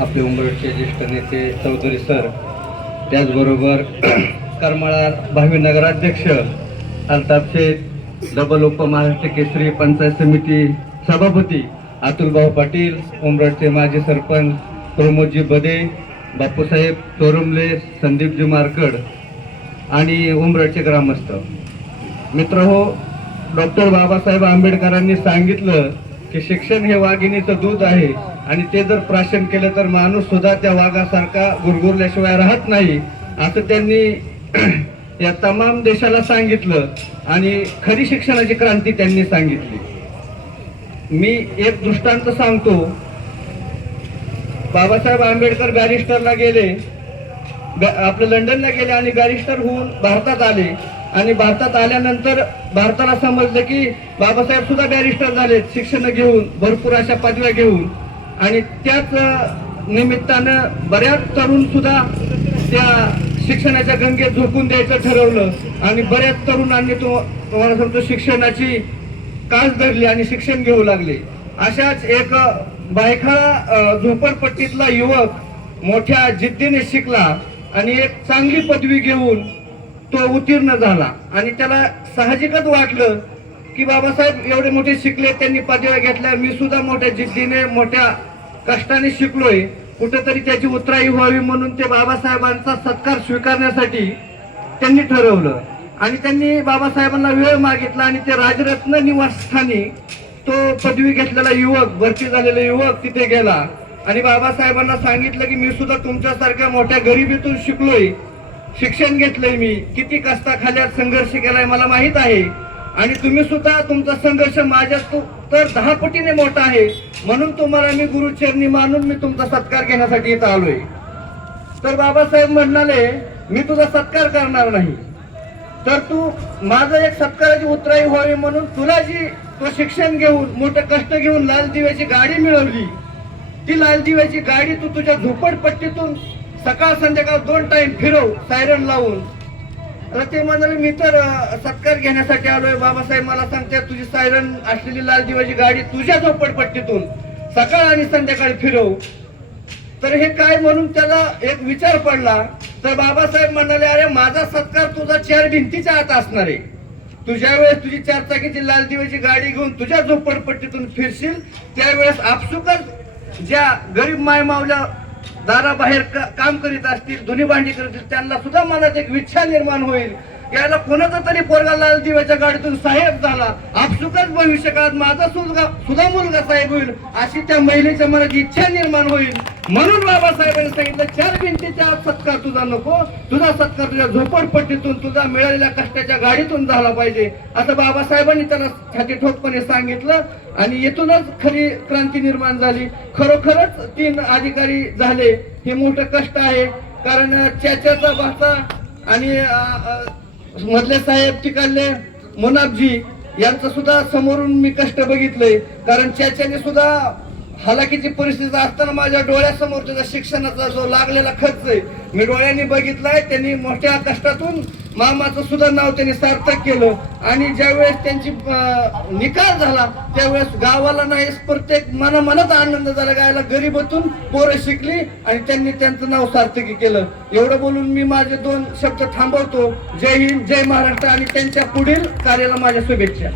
आपले उंबरठचे ज्येष्ठ नेते चौधरी सर, त्याचबरोबर करमाळा भावी नगराध्यक्ष अल्ताफ शेख, डबल उपमहाराष्ट्र केसरी पंचायत समिती सभापती अतुलभाऊ पाटील, उंबरठचे माजी सरपंच प्रमोदजी बदे, बापूसाहेब चोरमले, संदीपजी मारकड आणि उंबरठचे ग्रामस्थ मित्र हो, डॉक्टर बाबासाहेब आंबेडकरांनी सांगितलं की शिक्षण हे वाघिणीचं दूध आहे आणि ते जर प्राशन केलं तर माणूस सुद्धा त्या वाघासारखा गुरगुरल्याशिवाय राहत नाही, असं त्यांनी या तमाम देशाला सांगितलं आणि खरी शिक्षणाची क्रांती त्यांनी सांगितली. मी एक दृष्टांत सांगतो. बाबासाहेब आंबेडकर बॅरिस्टरला गेले, आपलं लंडनला गेले आणि बॅरिस्टर होऊन भारतात आले आणि भारतात आल्यानंतर भारताला समजलं की बाबासाहेब सुद्धा बॅरिस्टर झाले, शिक्षण घेऊन भरपूर अशा पदव्या घेऊन, आणि त्याच निमित्तानं बऱ्याच तरुण सुद्धा त्या शिक्षणाच्या गंगेत झोकून द्यायचं ठरवलं आणि बऱ्याच तरुणांनी तुम्हाला सांगतो शिक्षणाची कास धरली आणि शिक्षण घेऊ लागले. अशाच एक बायखळा झोपडपट्टीतला युवक मोठ्या जिद्दीने शिकला आणि एक चांगली पदवी घेऊन तो उत्तीर्ण झाला आणि त्याला साहजिकच वाटलं की बाबासाहेब एवढे मोठे शिकले, त्यांनी पदव्या घेतल्या, मी सुद्धा मोठ्या जिद्दीने मोठ्या कष्टाने शिकलोय, कुठेतरी त्याची उतराई व्हावी म्हणून ते बाबासाहेबांचा सत्कार स्वीकारण्यासाठी त्यांनी ठरवलं आणि त्यांनी बाबासाहेबांना वेळ मागितला आणि ते राजरत्न निवासस्थानी तो पदवी घेतलेला युवक, भरती झालेला युवक तिथे गेला आणि बाबासाहेबांना सांगितलं की मी सुद्धा तुमच्यासारख्या मोठ्या गरिबीतून शिकलोय, शिक्षण घेतलंय, मी किती कष्टाखाली संघर्ष केलाय मला माहित आहे आणि तुम्ही सुद्धा तुमचा संघर्ष माझ्या तर 10 पटीने मोठा आहे, म्हणून तुम्हाला मी गुरुचरणी मानून मी तुमचा सत्कार घेण्यासाठी इथं आलोय. तर बाबासाहेब म्हणाले मी तुझा सत्कार करणार नाही, तर तू माझं एक सत्काराची उतराई व्हावी म्हणून तुला जी तो शिक्षण घेऊन मोठे कष्ट घेऊन लाल दिव्याची गाडी मिळवली, ती लाल दिव्याची गाडी तू तुझ्या झोपडपट्टीतून सकाळ संध्याकाळ 2 टाइम फिरव सायरन लावून. तर ते म्हणाले मी तर सत्कार घेण्यासाठी आलोय. बाबासाहेब मला सांगते तुझी सायरन असलेली लाल दिव्याची गाडी तुझ्या झोपडपट्टीतून सकाळ आणि संध्याकाळी फिरव. तर हे काय म्हणून त्याला एक विचार पडला. तर बाबासाहेब म्हणाले अरे माझा सत्कार तुझा 4 भिंतीच्या आत असणार आहे. तुझ्या वेळेस तुझी 4 चाकीची लाल दिव्याची गाडी घेऊन तुझ्या झोपडपट्टीतून फिरशील त्यावेळेस आपसुकच ज्या गरीब मायमावल्या दाराबाहेर काम करीत असतील, धुनी भांडी करतील, त्यांना सुद्धा मनात एक इच्छा निर्माण होईल याला कोणाचा तरी पोरगा लाल दिव्याच्या गाडीतून साहेब झाला, आपसुकच भविष्यकाळात माझा सुद्धा मुलगा साहेब होईल अशी त्या महिलेच्या मनात इच्छा निर्माण होईल. म्हणून बाबासाहेबांनी सांगितलं 4 भिंतीच्या सत्कार तुझा नको, तुझा सत्कार तुझ्या झोपडपट्टीतून तुझा मिळालेल्या कष्टाच्या गाडीतून झाला पाहिजे असं बाबासाहेबांनी त्याला छाती ठोकपणे सांगितलं आणि येथूनच खरी क्रांती निर्माण झाली. खरोखरच 3 अधिकारी झाले हे मोठं कष्ट आहे, कारण चाच्याचा भाचा आणि मधले साहेब तिकडले मुनाबजी यांचं सुद्धा समोरून मी कष्ट बघितलंय, कारण चाच्याने सुद्धा हालाकीची परिस्थिती असताना माझ्या डोळ्यासमोर त्याचा शिक्षणाचा जो लागलेला खर्च आहे मी डोळ्यांनी बघितलाय. त्यांनी मोठ्या कष्टातून मामाचं सुद्धा नाव त्यांनी सार्थक केलं आणि ज्यावेळेस त्यांची निकाल झाला त्यावेळेस गावाला नाही प्रत्येक मनात आनंद झाला, गायला गरीबातून पोरं शिकली आणि त्यांनी त्यांचं नाव सार्थकी केलं. एवढं बोलून मी माझे 2 शब्द थांबवतो. जय हिंद, जय महाराष्ट्र आणि त्यांच्या पुढील कार्याला माझ्या शुभेच्छा.